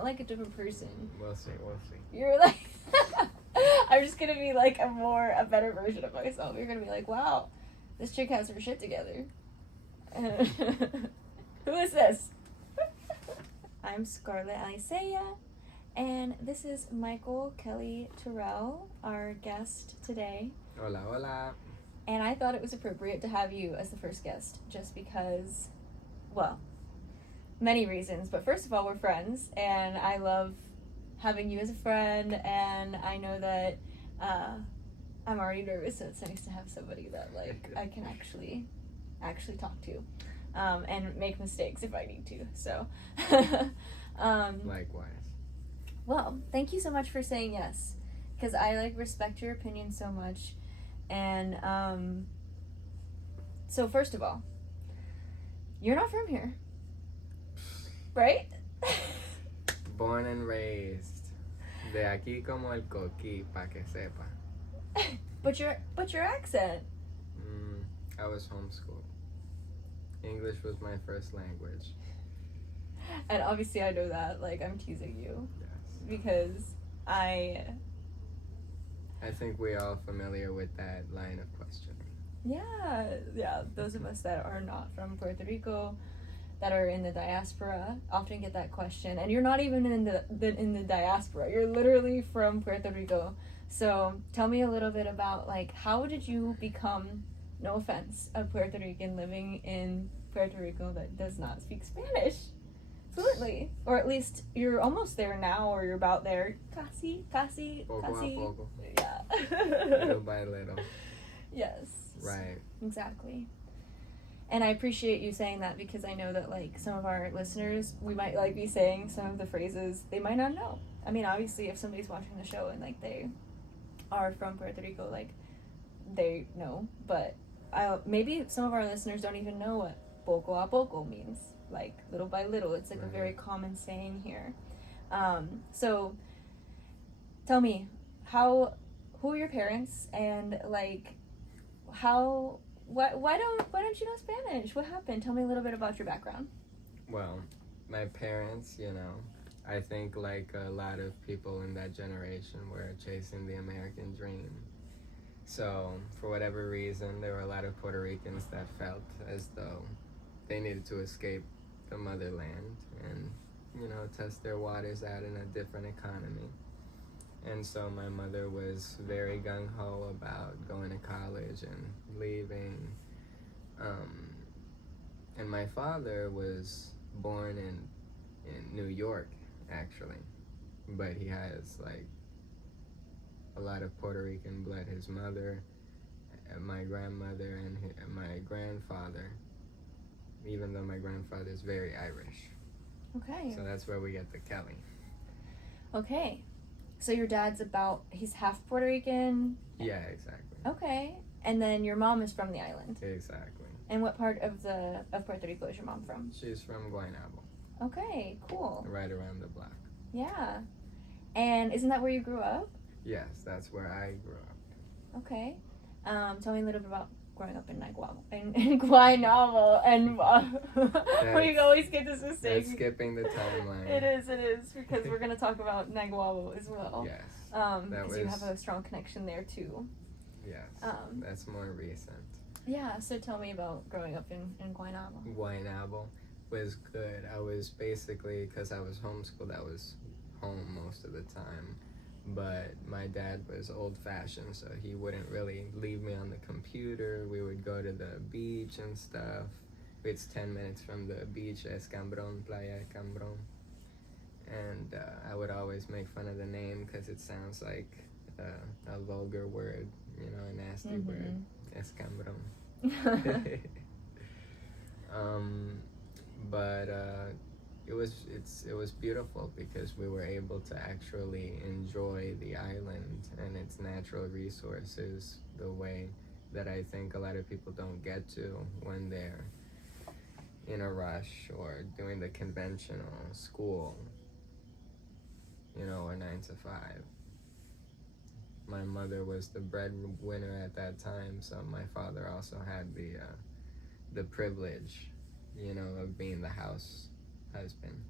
not like a different person. We'll see. You're like, I'm just gonna be like a better version of myself. You're gonna be like, wow, this chick has her shit together. Who is this? I'm Scarlett Aliceia, and this is Michael Kelly Terrell, our guest today. Hola, hola. And I thought it was appropriate to have you as the first guest, just because, well, many reasons. But first of all, we're friends, and I love having you as a friend, and I know that I'm already nervous, so it's nice to have somebody that, like, I can actually talk to, and make mistakes if I need to, so. Likewise. Well, thank you so much for saying yes, because I, like, respect your opinion so much. And, so first of all, you're not from here, right? Born and raised. De aquí como el Coquí, pa' que sepa. But your accent. I was homeschooled. English was my first language. And obviously I know that, like, I'm teasing you. Yes. Because I think we're all familiar with that line of questioning. Yeah, those of us that are not from Puerto Rico, that are in the diaspora, often get that question. And you're not even in the diaspora. You're literally from Puerto Rico. So tell me a little bit about, like, how did you become, no offense, a Puerto Rican living in Puerto Rico that does not speak Spanish fluently? Or at least you're almost there now, or you're about there. Casi. Poco a poco. Yeah. Little by little. Yes. Right. Exactly. And I appreciate you saying that, because I know that, like, some of our listeners, we might, like, be saying some of the phrases they might not know. I mean, obviously, if somebody's watching the show and, like, they are from Puerto Rico, like, they know. But maybe some of our listeners don't even know what poco a poco means. Like, little by little. It's, like, right. a very common saying here. So, tell me, who are your parents, and, like, why don't you know Spanish? What happened? Tell me a little bit about your background. Well, my parents, I think like a lot of people in that generation were chasing the American dream. So, for whatever reason, there were a lot of Puerto Ricans that felt as though they needed to escape the motherland and, test their waters out in a different economy. And so my mother was very gung-ho about going to college and leaving. And my father was born in New York, actually. But he has, like, a lot of Puerto Rican blood. His mother, my grandmother, and my grandfather, even though my grandfather is very Irish. Okay. So that's where we get the Kelly. Okay. So your dad's he's half Puerto Rican? Yeah, exactly. Okay. And then your mom is from the island? Exactly. And what part of Puerto Rico is your mom from? She's from Guaynabo. Okay, cool. Right around the block. Yeah. And isn't that where you grew up? Yes, that's where I grew up. Okay. Tell me a little bit about growing up in Guaynabo, and we always get this mistake. That's skipping the timeline. It is, because we're going to talk about Naguabo as well. Yes. Because you have a strong connection there, too. Yes, that's more recent. Yeah, so tell me about growing up in Guaynabo. Guaynabo was good. I was basically, because I was homeschooled, I was home most of the time. But my dad was old-fashioned, so he wouldn't really leave me on the computer. We would go to the beach and stuff. It's 10 minutes from the beach, Escambron, Playa Escambron. And I would always make fun of the name because it sounds like a vulgar word, a nasty word, Escambron. But it was beautiful because we were able to actually enjoy the island and its natural resources the way that I think a lot of people don't get to when they're in a rush or doing the conventional school, or 9 to 5. My mother was the breadwinner at that time, so my father also had the privilege, of being the house husband.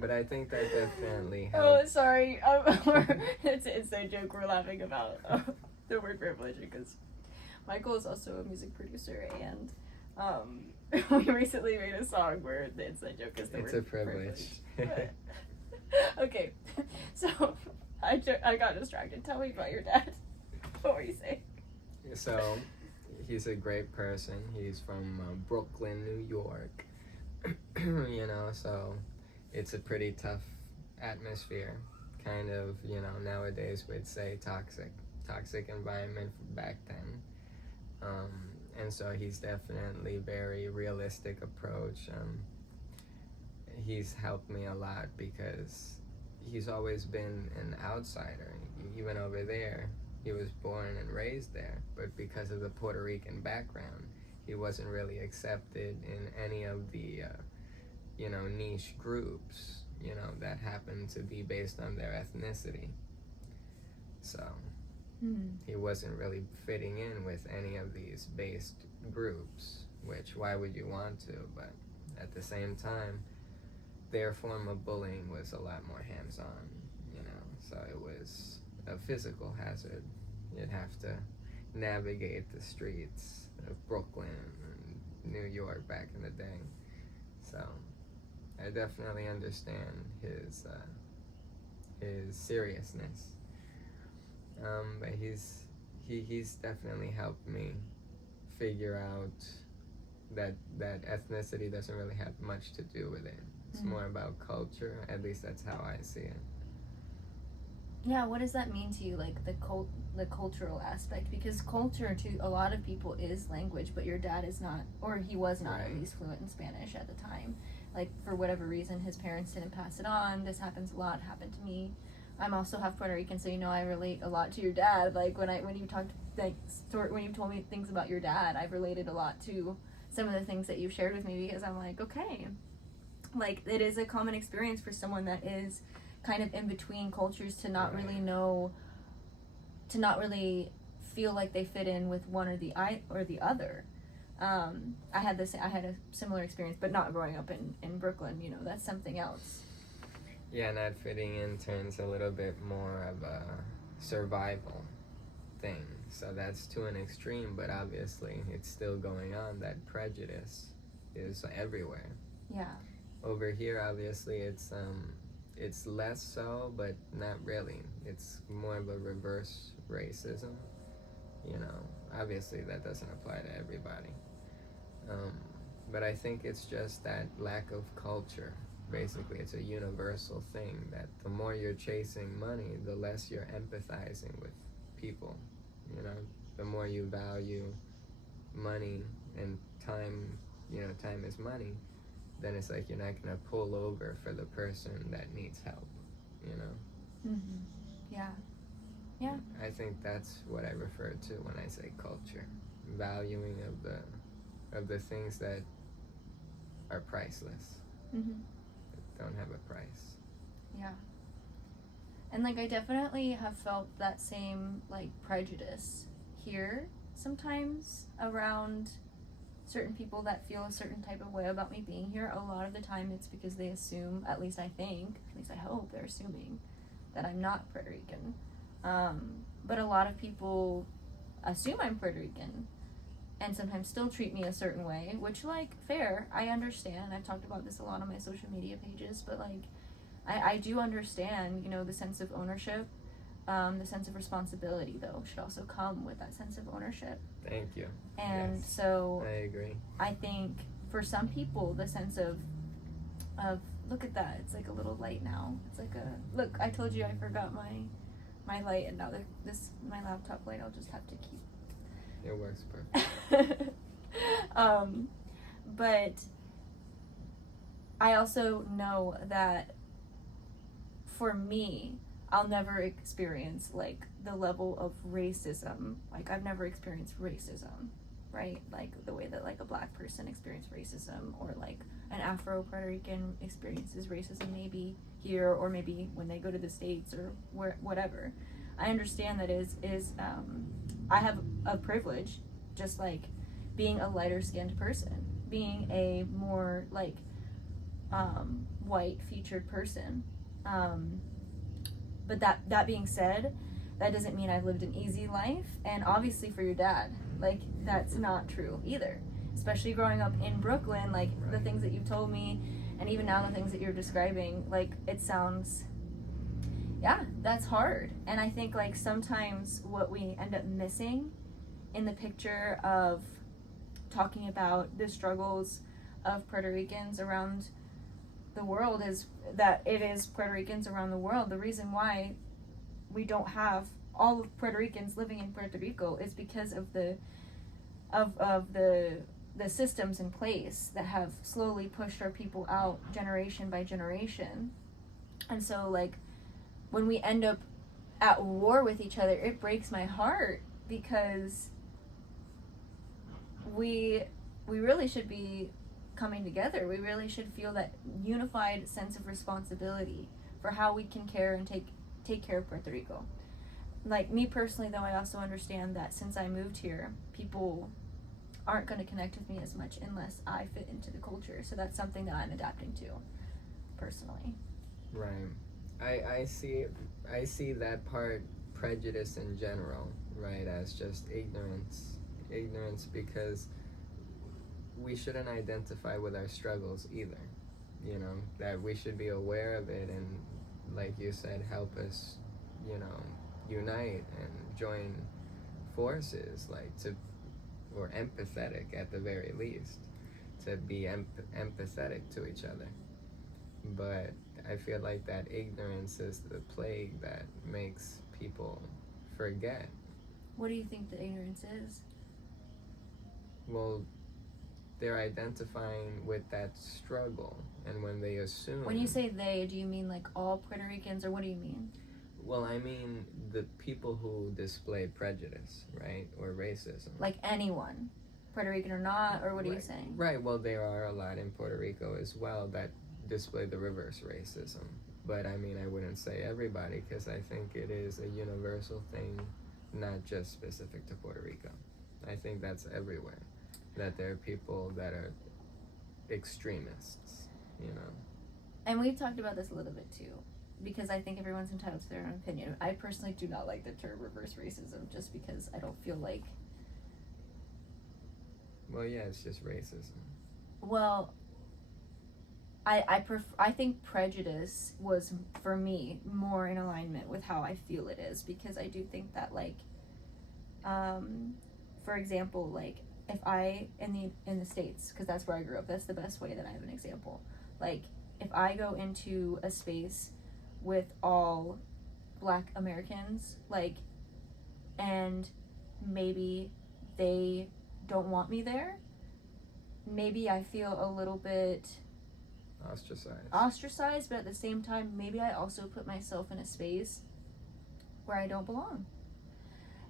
But I think that definitely Oh, helps. sorry. It's an inside joke. We're laughing about the word privilege because Michael is also a music producer, and we recently made a song where the inside joke is the It's word a privilege. But- okay, so I got distracted. Tell me about your dad. What were you saying? So, he's a great person. He's from Brooklyn, New York. You know, so it's a pretty tough atmosphere. Kind of, you know, nowadays we'd say toxic environment back then. And so he's definitely very realistic approach. He's helped me a lot because he's always been an outsider. Even over there, he was born and raised there, but because of the Puerto Rican background, he wasn't really accepted in any of the, niche groups, that happen to be based on their ethnicity. So he wasn't really fitting in with any of these based groups, which why would you want to? But at the same time, their form of bullying was a lot more hands-on, so it was a physical hazard. You'd have to navigate the streets of Brooklyn and New York back in the day. So I definitely understand his seriousness. But he's definitely helped me figure out that ethnicity doesn't really have much to do with it. It's more about culture. At least that's how I see it. Yeah, what does that mean to you, like the cultural aspect? Because culture to a lot of people is language, but your dad is not, or he was not at least fluent in Spanish at the time. Like, for whatever reason, his parents didn't pass it on. This happens a lot, happened to me. I'm also half Puerto Rican, so I relate a lot to your dad. Like, when you talked, when you told me things about your dad, I've related a lot to some of the things that you've shared with me, because I'm like, okay, like, it is a common experience for someone that is kind of in between cultures to not really know, to not really feel like they fit in with one or the other. I had a similar experience, but not growing up in Brooklyn. That's something else. Yeah, not fitting in turns a little bit more of a survival thing. So that's to an extreme, but obviously it's still going on. That prejudice is everywhere. Yeah. Over here, obviously, it's less so, but not really. It's more of a reverse racism. Obviously that doesn't apply to everybody. But I think it's just that lack of culture. Basically, it's a universal thing that the more you're chasing money, the less you're empathizing with people. The more you value money and time, time is money, then it's like you're not going to pull over for the person that needs help, Yeah. Yeah. I think that's what I refer to when I say culture. Valuing of the things that are priceless. That don't have a price. Yeah. And, I definitely have felt that same, prejudice here sometimes around certain people that feel a certain type of way about me being here. A lot of the time it's because they assume, at least I hope they're assuming that I'm not Puerto Rican. But a lot of people assume I'm Puerto Rican and sometimes still treat me a certain way, which, fair, I understand. I've talked about this a lot on my social media pages, but, I do understand, the sense of ownership. The sense of responsibility, though, should also come with that sense of ownership. Thank you. And yes, so I agree. I think for some people, the sense of look at that, it's like a little light now. It's like look, I told you I forgot my light, and now my laptop light I'll just have to keep. It works perfect. But I also know that for me, I'll never experience the level of racism. I've never experienced racism, right? The way that a black person experienced racism, or an Afro-Puerto Rican experiences racism maybe here, or maybe when they go to the States or whatever. I understand that I have a privilege, just being a lighter skinned person, being a more white featured person. But that being said, that doesn't mean I've lived an easy life. And obviously for your dad, like, that's not true either. Especially growing up in Brooklyn, like, the things that you've told me, and even now the things that you're describing, like, it sounds, yeah, that's hard. And I think, like, sometimes what we end up missing in the picture of talking about the struggles of Puerto Ricans around the world is that it is Puerto Ricans around the world. The reason why we don't have all of Puerto Ricans living in Puerto Rico is because of the systems in place that have slowly pushed our people out generation by generation. And so, like, when we end up at war with each other, it breaks my heart, because we really should be coming together. We really should feel that unified sense of responsibility for how we can care and take care of Puerto Rico. Like, me personally, though, I also understand that since I moved here, people aren't going to connect with me as much unless I fit into the culture. So that's something that I'm adapting to personally. Right. I see that part, prejudice in general, right, as just ignorance because we shouldn't identify with our struggles either, you know, that we should be aware of it and, like you said, help us, you know, unite and join forces, like, or empathetic at the very least, to be empathetic to each other. But I feel like that ignorance is the plague that makes people forget. What do you think the ignorance is? Well, they're identifying with that struggle, and when they assume... When you say they, do you mean like all Puerto Ricans, or what do you mean? Well, I mean the people who display prejudice, right, or racism. Like anyone, Puerto Rican or not, or what are you saying? Right, well, there are a lot in Puerto Rico as well that display the reverse racism. But I mean, I wouldn't say everybody, because I think it is a universal thing, not just specific to Puerto Rico. I think that's everywhere, that there are people that are extremists, you know. And we've talked about this a little bit too, because I think everyone's entitled to their own opinion. I personally do not like the term reverse racism, just because I don't feel like... Well, yeah, it's just racism. Well, I think prejudice was, for me, more in alignment with how I feel it is, because I do think that, like, for example, like, if I, in the States, because that's where I grew up, that's the best way that I have an example. Like, if I go into a space with all Black Americans, like, and maybe they don't want me there, maybe I feel a little bit ostracized, but at the same time, maybe I also put myself in a space where I don't belong.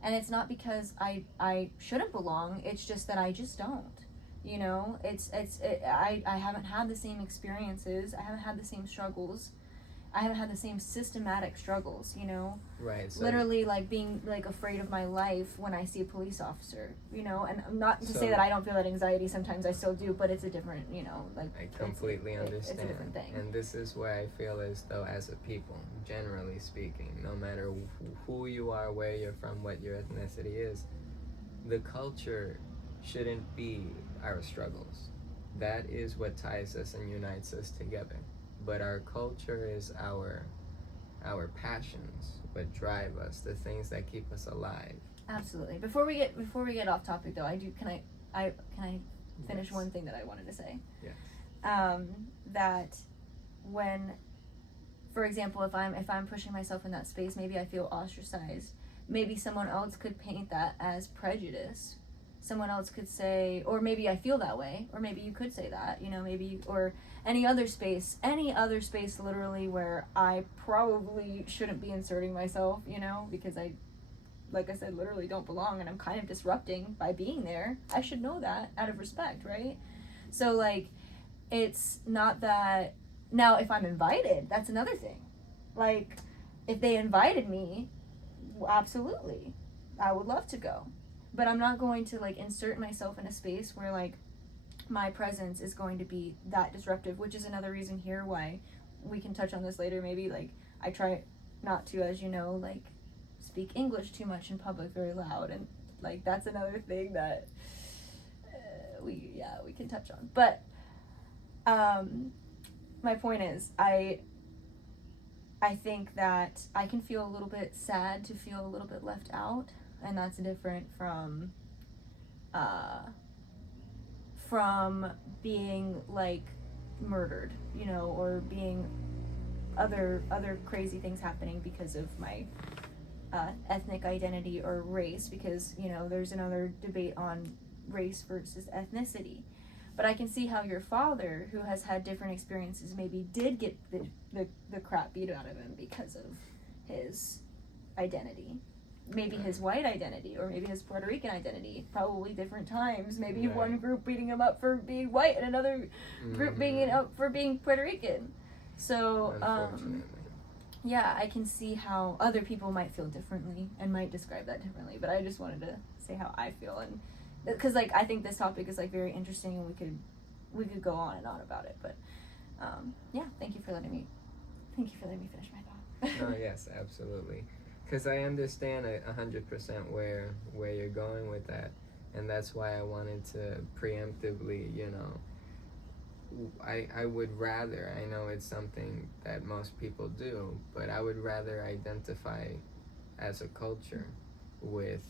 And it's not because I shouldn't belong, it's just that I just don't. You know, I haven't had the same experiences, I haven't had the same struggles, I haven't had the same systematic struggles, you know? Right. So literally, like, being, like, afraid of my life when I see a police officer, you know? And not to say that I don't feel that anxiety, sometimes I still do, but it's a different, you know, like... I completely understand. It's a different thing. And this is where I feel as though, as a people, generally speaking, no matter who you are, where you're from, what your ethnicity is, the culture shouldn't be our struggles. That is what ties us and unites us together. But our culture is our passions, what drive us, the things that keep us alive. Absolutely. Before we get off topic, though, can I finish Yes. one thing that I wanted to say? Yes. That when, for example, if I'm pushing myself in that space, maybe I feel ostracized. Maybe someone else could paint that as prejudice. Someone else could say, or maybe I feel that way, or maybe you could say that, you know, maybe, or any other space literally where I probably shouldn't be inserting myself, you know, because I, like I said, literally don't belong, and I'm kind of disrupting by being there. I should know that out of respect, right? So, like, it's not that, now if I'm invited, that's another thing. Like, if they invited me, absolutely, I would love to go. But I'm not going to, like, insert myself in a space where, like, my presence is going to be that disruptive, which is another reason here why we can touch on this later maybe. Like, I try not to, as you know, like, speak English too much in public very loud, and like that's another thing that we can touch on. But my point is, I think that I can feel a little bit sad to feel a little bit left out, and that's different from being like murdered, you know, or being other crazy things happening because of my ethnic identity or race, because, you know, there's another debate on race versus ethnicity. But I can see how your father, who has had different experiences, maybe did get the crap beat out of him because of his identity. Maybe his white identity, or maybe his Puerto Rican identity. Probably different times. Maybe one group beating him up for being white and another group beating him up for being Puerto Rican. So, yeah, I can see how other people might feel differently and might describe that differently. But I just wanted to say how I feel, and because, like, I think this topic is, like, very interesting, and we could go on and on about it. But yeah, thank you for letting me finish my thought. Oh yes, absolutely. Because I understand 100% where you're going with that, and that's why I wanted to preemptively, you know, I would rather, I know it's something that most people do, but I would rather identify as a culture with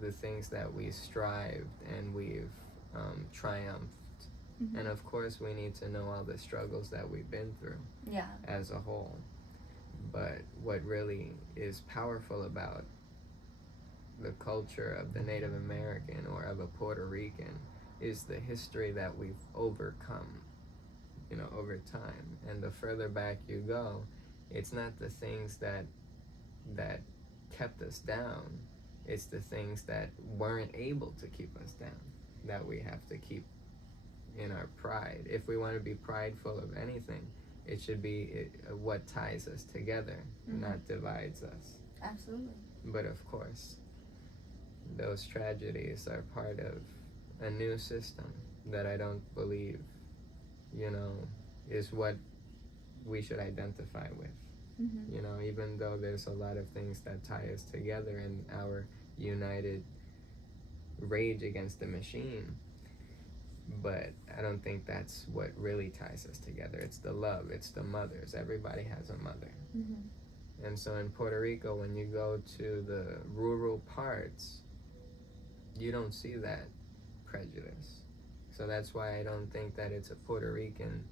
the things that we strived and we've triumphed. Mm-hmm. And of course we need to know all the struggles that we've been through as a whole. But what really is powerful about the culture of the Native American or of a Puerto Rican is the history that we've overcome, you know, over time. And the further back you go, it's not the things that kept us down, it's the things that weren't able to keep us down that we have to keep in our pride. If we want to be prideful of anything, it should be what ties us together, not divides us. Absolutely. But of course, those tragedies are part of a new system that I don't believe, you know, is what we should identify with. Mm-hmm. You know, even though there's a lot of things that tie us together in our united rage against the machine, but I don't think that's what really ties us together. It's the love, it's the mothers. Everybody has a mother. Mm-hmm. And so in Puerto Rico, when you go to the rural parts, you don't see that prejudice. So that's why I don't think that it's a Puerto Rican,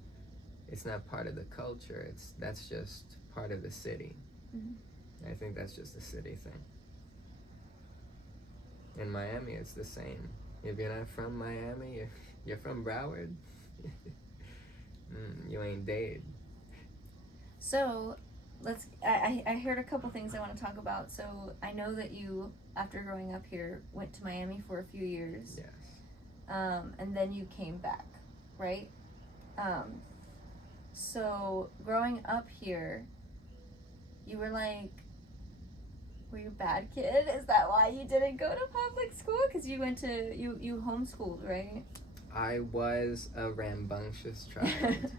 it's not part of the culture, that's just part of the city. Mm-hmm. I think that's just a city thing. In Miami, it's the same. If you're not from Miami, you're from Broward, you ain't dead. So, I heard a couple things I want to talk about. So, I know that you, after growing up here, went to Miami for a few years. Yes. And then you came back, right? So, growing up here, you were like, were you a bad kid? Is that why you didn't go to public school? Because you went to, you homeschooled, right? I was a rambunctious child.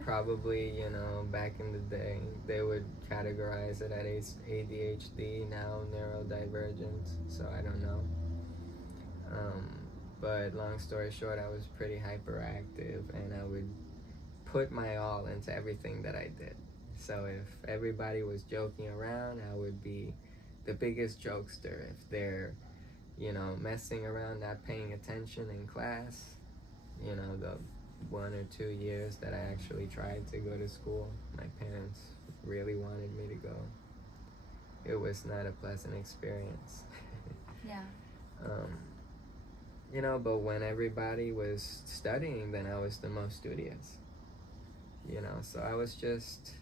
Probably, you know, back in the day, they would categorize it as ADHD, now neurodivergent, so I don't know. But long story short, I was pretty hyperactive, and I would put my all into everything that I did. So if everybody was joking around, I would be the biggest jokester. If they're, you know, messing around, not paying attention in class, you know, the 1 or 2 years that I actually tried to go to school, my parents really wanted me to go. It was not a pleasant experience. Yeah. You know, but when everybody was studying, then I was the most studious. You know, so I was just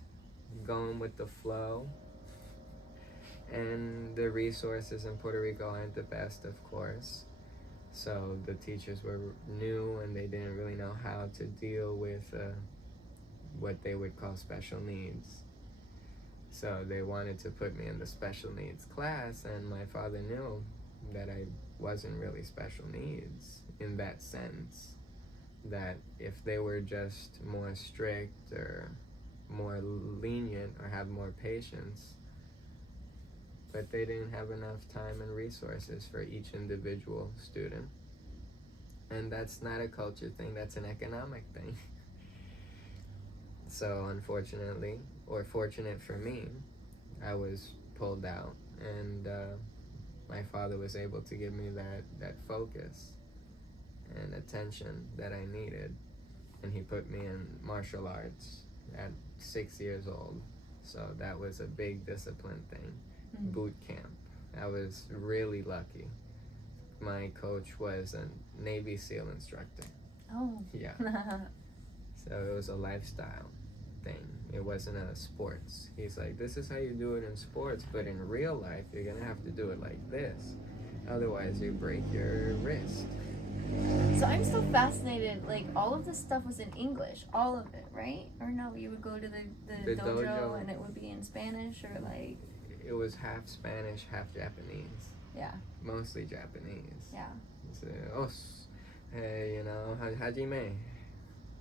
going with the flow. And the resources in Puerto Rico aren't the best, of course. So the teachers were new, and they didn't really know how to deal with what they would call special needs. So they wanted to put me in the special needs class, and my father knew that I wasn't really special needs in that sense. that if they were just more strict or more lenient or have more patience, but they didn't have enough time and resources for each individual student. And that's not a culture thing, that's an economic thing. So unfortunately, or fortunate for me, I was pulled out, and my father was able to give me that focus and attention that I needed. And he put me in martial arts at 6 years old. So that was a big discipline thing. Boot camp. I was really lucky. My coach was a Navy SEAL instructor. Oh. Yeah. So it was a lifestyle thing. It wasn't a sports. He's like, this is how you do it in sports, but in real life, you're going to have to do it like this. Otherwise, you break your wrist. So I'm still fascinated, like, all of this stuff was in English, all of it, right? Or no, you would go to the dojo and it would be in Spanish, or like... It was half Spanish, half Japanese. Yeah. Mostly Japanese. Yeah. So, hey, hajime,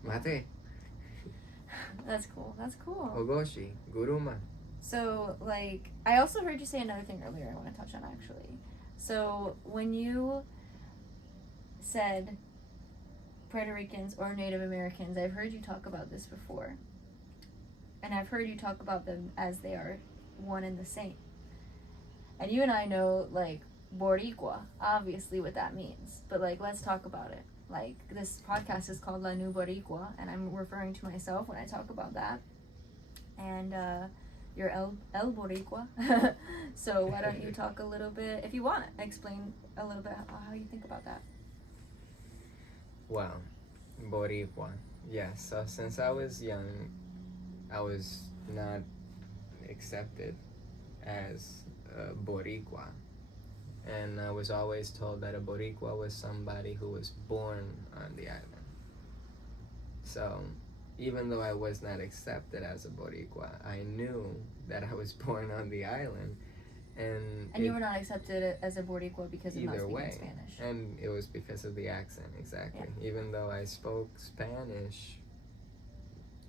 mate, That's cool. That's cool. ogoshi, guruma. So, like, I also heard you say another thing earlier I want to touch on, actually. So, when you said Puerto Ricans or Native Americans, I've heard you talk about this before. And I've heard you talk about them as they are one and the same. And you and I know, like, Boricua, obviously what that means. But, like, let's talk about it. Like, this podcast is called La New Boricua, and I'm referring to myself when I talk about that. And you're El Boricua. So why don't you talk a little bit, if you want, explain a little bit how you think about that. Wow, Boricua. Yes, so since I was young, I was not accepted as a Boricua. And I was always told that a Boricua was somebody who was born on the island. So even though I was not accepted as a Boricua, I knew that I was born on the island. And you were not accepted as a Boricua because of not speaking way. Spanish. And it was because of the accent, exactly. Yeah. Even though I spoke Spanish,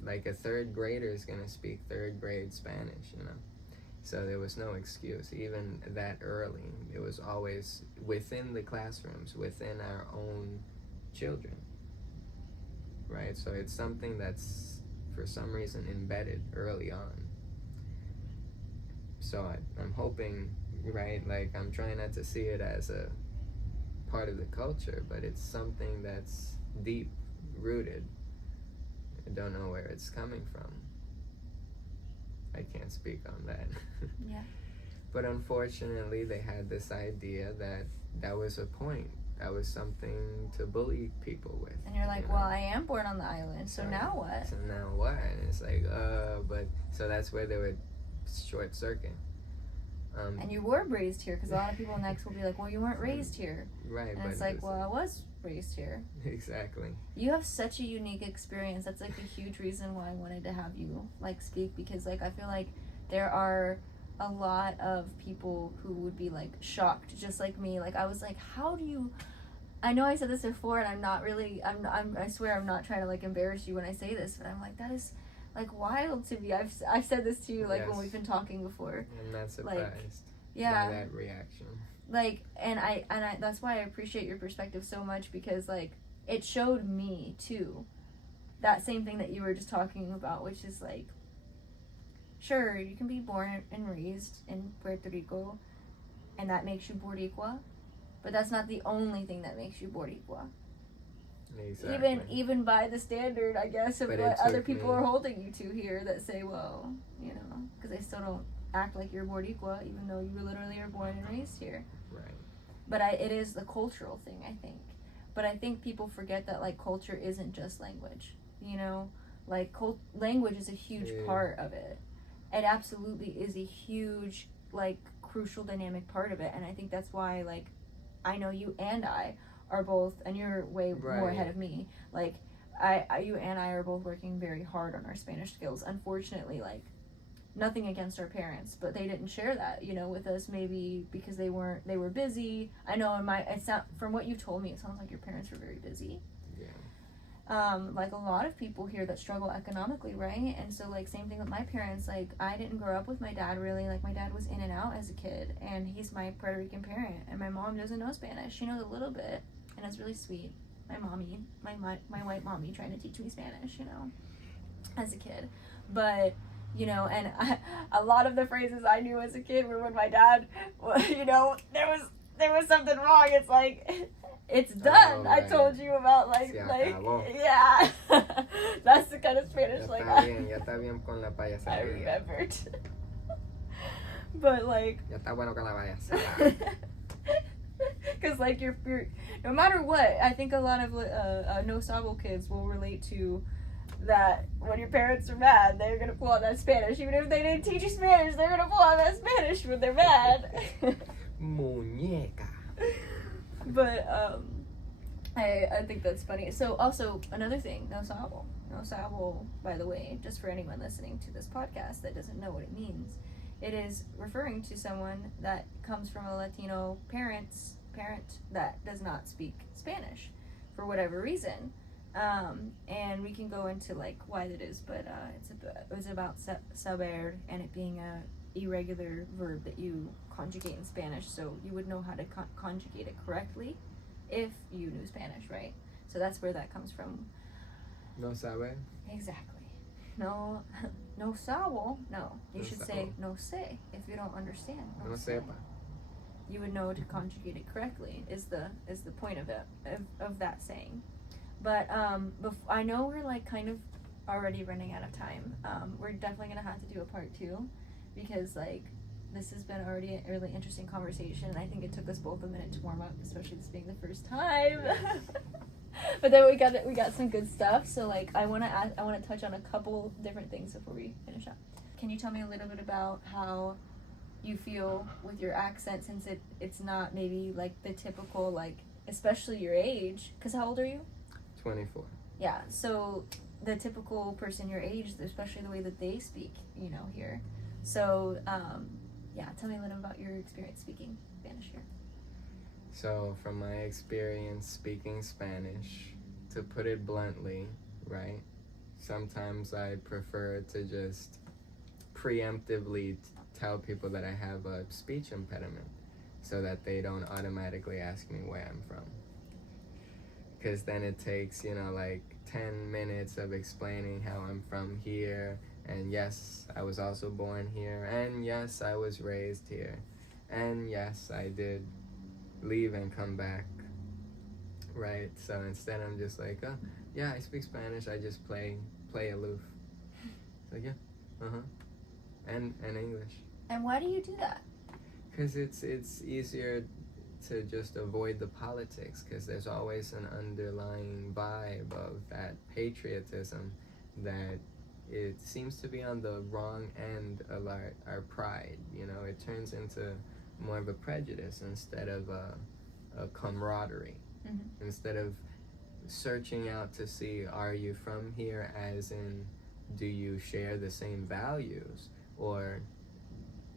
like a third grader is going to speak third grade Spanish, So there was no excuse, even that early. It was always within the classrooms, within our own children, right? So it's something that's, for some reason, embedded early on. So I'm hoping, right, like I'm trying not to see it as a part of the culture, but it's something that's deep rooted. I don't know where it's coming from. I can't speak on that. Yeah. But unfortunately, they had this idea that was a point. That was something to bully people with. And you're like, well, I am born on the island, so now what? So now what? And it's like, but so that's where they would short circuit. And you were raised here, because a lot of people next will be like, well, you weren't raised here. Right. And it's like, well, I was raised here. Exactly. You have such a unique experience. That's like a huge reason why I wanted to have you like speak, because like I feel like there are a lot of people who would be like shocked, just like me. Like I was like, how do you? I know I said this before, and I'm not really. I swear I'm not trying to like embarrass you when I say this, but I'm like, that is like wild to me. I've said this to you like when we've been talking before. I'm not surprised. Like, yeah. By that reaction. Like, and I that's why I appreciate your perspective so much, because like it showed me too that same thing that you were just talking about, which is like, sure, you can be born and raised in Puerto Rico and that makes you Boricua, but that's not the only thing that makes you Boricua. Exactly. Even by the standard, I guess, of what other people are holding you to here, that say, well, because they still don't act like you're Boricua, even though you literally are born and raised here. Right. But it is the cultural thing, I think. But I think people forget that, like, culture isn't just language, Like, language is a huge part of it. It absolutely is a huge, like, crucial dynamic part of it. And I think that's why, like, I know you and I are both, and you're way more ahead of me, like, you and I are both working very hard on our Spanish skills. Unfortunately, like, nothing against our parents, but they didn't share that, with us, maybe because they were busy. I know from what you told me, it sounds like your parents were very busy. Yeah. like a lot of people here that struggle economically, right? And so, like, same thing with my parents. Like, I didn't grow up with my dad, really. Like, my dad was in and out as a kid, and he's my Puerto Rican parent, and my mom doesn't know Spanish. She knows a little bit, and it's really sweet. My mommy, my white mommy, trying to teach me Spanish, you know, as a kid. But, you know, and a lot of the phrases I knew as a kid were when my dad, you know, there was something wrong. It's like, it's done. Right. I told you about, like, yeah. That's the kind of Spanish, Ya like, está bien con la I payasería. remembered. But, like, Ya está bueno con la payasería. because, like, you're no matter what, I think a lot of no sabo kids will relate to that. When your parents are mad, they're gonna pull out that Spanish. Even if they didn't teach you Spanish, they're gonna pull out that Spanish when they're mad. Muñeca. But I think that's funny. So also another thing, no sabo, by the way, just for anyone listening to this podcast that doesn't know what it means, it is referring to someone that comes from a Latino parent that does not speak Spanish for whatever reason. And we can go into, like, why that is, but it was about saber and it being a irregular verb that you conjugate in Spanish, so you would know how to conjugate it correctly if you knew Spanish, right? So that's where that comes from. No sabe? Exactly. No sabo. No. You should say sabo. no sé if you don't understand. No sepa. You would know to conjugate it correctly is the point of it, of that saying. But I know we're, like, kind of already running out of time. We're definitely gonna have to do a part 2 because, like, this has been already a really interesting conversation, and I think it took us both a minute to warm up, especially this being the first time. But then we got some good stuff. So, like, I want to touch on a couple different things before we finish up. Can you tell me a little bit about how you feel with your accent, since it's not maybe like the typical, like, especially your age? Because how old are you? 24. Yeah. So the typical person your age, especially the way that they speak, you know, here. So yeah, tell me a little about your experience speaking Spanish here. So, from my experience speaking Spanish, to put it bluntly, right, sometimes I prefer to just preemptively tell people that I have a speech impediment so that they don't automatically ask me where I'm from. Because then it takes, you know, like 10 minutes of explaining how I'm from here, and yes, I was also born here, and yes, I was raised here, and yes, I did leave and come back, right? So instead I'm just like, oh, yeah, I speak Spanish, I just play aloof. So yeah, and English. And why do you do that? Because it's easier to just avoid the politics, because there's always an underlying vibe of that patriotism that it seems to be on the wrong end of our pride. You know, it turns into more of a prejudice instead of a camaraderie. Mm-hmm. Instead of searching out to see, are you from here, as in, do you share the same values, or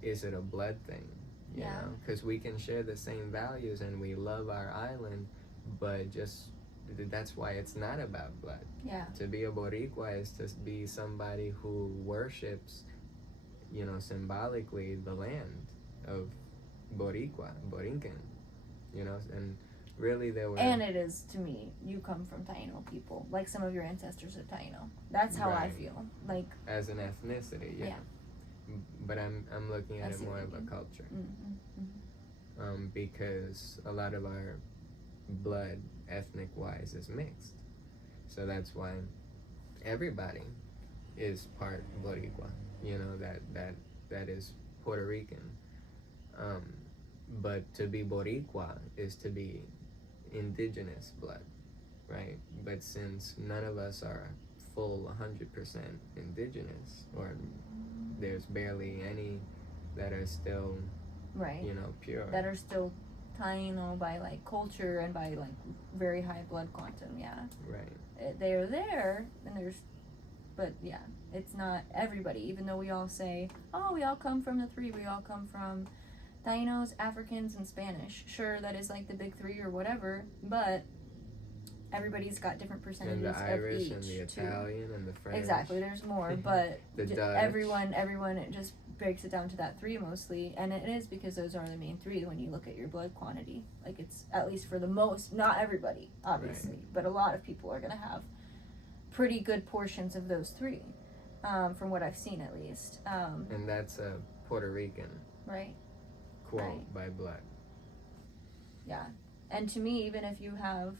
is it a blood thing? You know, because we can share the same values and we love our island, but just that's why it's not about blood. Yeah. To be a Boricua is to be somebody who worships, you know, symbolically the land of Boricua, Borinquen, you know, and really there were... And it is, to me, you come from Taino people, like some of your ancestors are Taino. That's how I feel. Like, as an ethnicity, yeah. But I'm looking at it more of a culture. Mm-hmm. Because a lot of our blood, ethnic-wise, is mixed. So that's why everybody is part Boricua, you know, that is Puerto Rican. But to be Boricua is to be indigenous blood, right? But since none of us are full 100% indigenous, or there's barely any that are still, you know, pure. That are still Taino by, like, culture and by, like, very high blood quantum, Right. They are there, and but yeah, it's not everybody, even though we all say, oh, we all come from the three, we all come from Tainos, Africans, and Spanish. Sure, that is, like, the big three or whatever, but everybody's got different percentages And the Irish of each, and the too. Italian and the French. Exactly, there's more, but The Dutch. everyone it just breaks it down to that 3 mostly, and it is because those are the main 3 when you look at your blood quantity. Like, it's at least for the most, not everybody, obviously, but a lot of people are going to have pretty good portions of those 3, from what I've seen at least. And that's a Puerto Rican Right? quote Right. by blood. Yeah. And to me, even if you have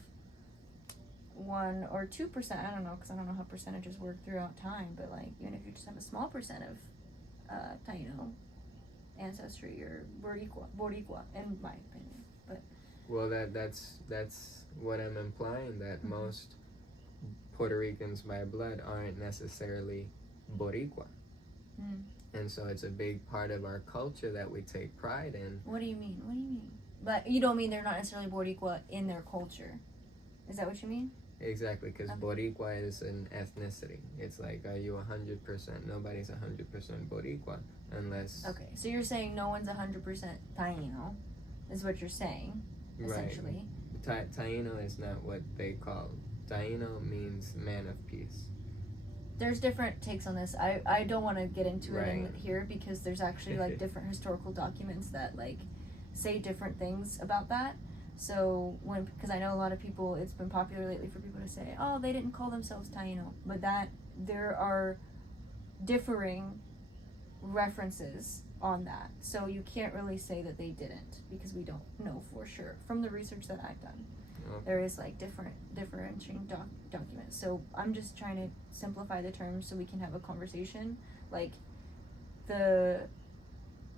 1 or 2%, I don't know, because I don't know how percentages work throughout time, but like, even if you just have a small percent of Taino ancestry, you're Boricua, in my opinion. But Well, that's what I'm implying, that most Puerto Ricans by blood aren't necessarily Boricua. And so it's a big part of our culture that we take pride in. What do you mean? But you don't mean they're not necessarily Boricua in their culture. Is that what you mean? Exactly, because Okay. Boricua is an ethnicity. It's like, are you 100%? Nobody's 100% Boricua unless... Okay, so you're saying no one's 100% Taino, is what you're saying, essentially. Right. Taino is not what they call. Taino means man of peace. There's different takes on this. I don't want to get into it Right. here because there's actually like different historical documents that like say different things about that. So because I know a lot of people, it's been popular lately for people to say, oh, they didn't call themselves Taino, but that there are differing references on that. So you can't really say that they didn't because we don't know for sure from the research that I've done. Okay. There is like differentiating documents. So I'm just trying to simplify the terms so we can have a conversation. Like the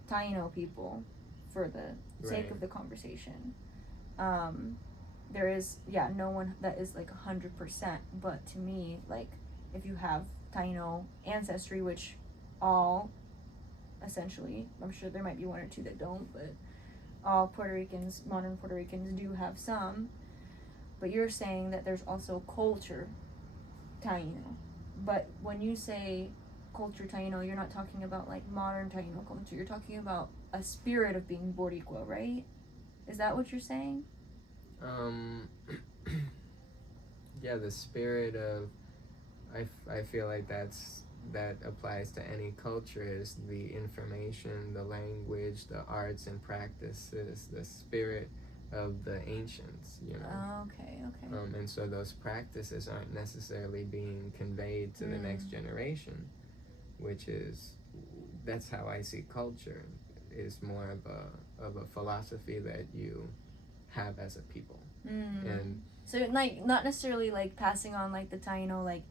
Taino people, for the sake of the conversation, there is no one that is like 100%. But to me, like if you have Taino ancestry, which all essentially, I'm sure there might be 1 or 2 that don't, but all Puerto Ricans, modern Puerto Ricans, do have some. But you're saying that there's also culture Taino. But when you say culture Taino, you're not talking about like modern Taino culture. You're talking about a spirit of being Boricua, right? Is that what you're saying? Yeah, the spirit of... I feel like that applies to any culture, is the information, the language, the arts and practices, the spirit of the ancients, you know. Okay. And so those practices aren't necessarily being conveyed to the next generation, that's how I see culture, is more of a philosophy that you have as a people. And so like not necessarily like passing on like the Taino like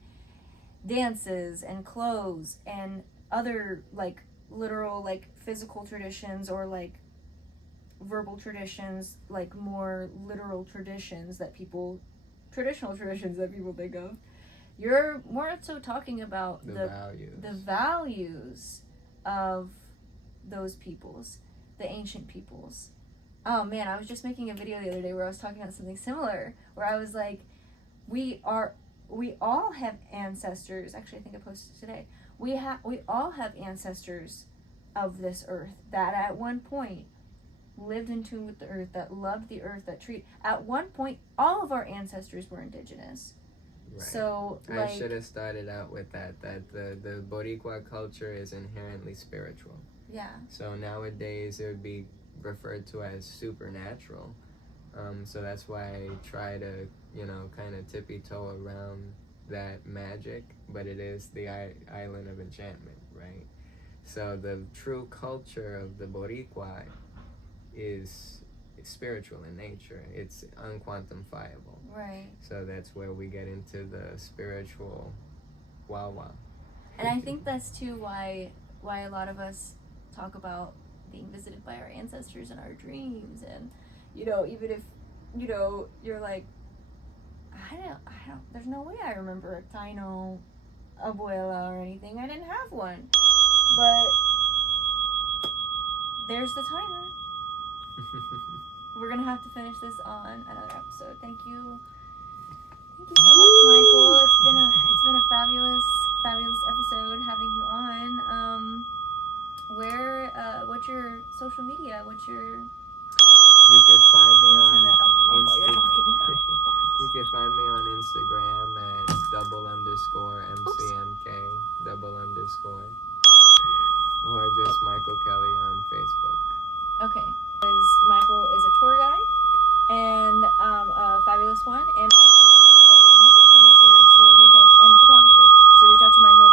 dances and clothes and other like literal like physical traditions or like verbal traditions, like more literal traditions that people think of. You're more so talking about the values of those peoples, the ancient peoples. Oh man, I was just making a video the other day where I was talking about something similar, where I was like, we all have ancestors. Actually, I think I posted today. We all have ancestors of this earth that at one point lived in tune with the earth, that loved the earth, at one point all of our ancestors were indigenous. Right. So like, I should have started out with that the Boricua culture is inherently spiritual. Yeah. So nowadays it would be referred to as supernatural. So that's why I try to, kind of tippy-toe around that magic, but it is the island of enchantment, right? So the true culture of the Boricua is spiritual in nature. It's unquantifiable. Right. So that's where we get into the spiritual wawa. And I think that's too why a lot of us talk about being visited by our ancestors in our dreams, and even if you're like, I don't there's no way I remember a Taino abuela or anything. I didn't have one. But there's the timer. We're gonna have to finish this on another episode. Thank you so much, Michael. It's been a fabulous episode having you on. What's your social media? You could find me I'm on trying to alarm off while you're Insta- talking. You can find me on Instagram at _MCMK _. Or just Michael Kelly on Facebook. Okay. Michael is a tour guide and a fabulous one, and also a music producer. So reach out, and a photographer. So reach out to Michael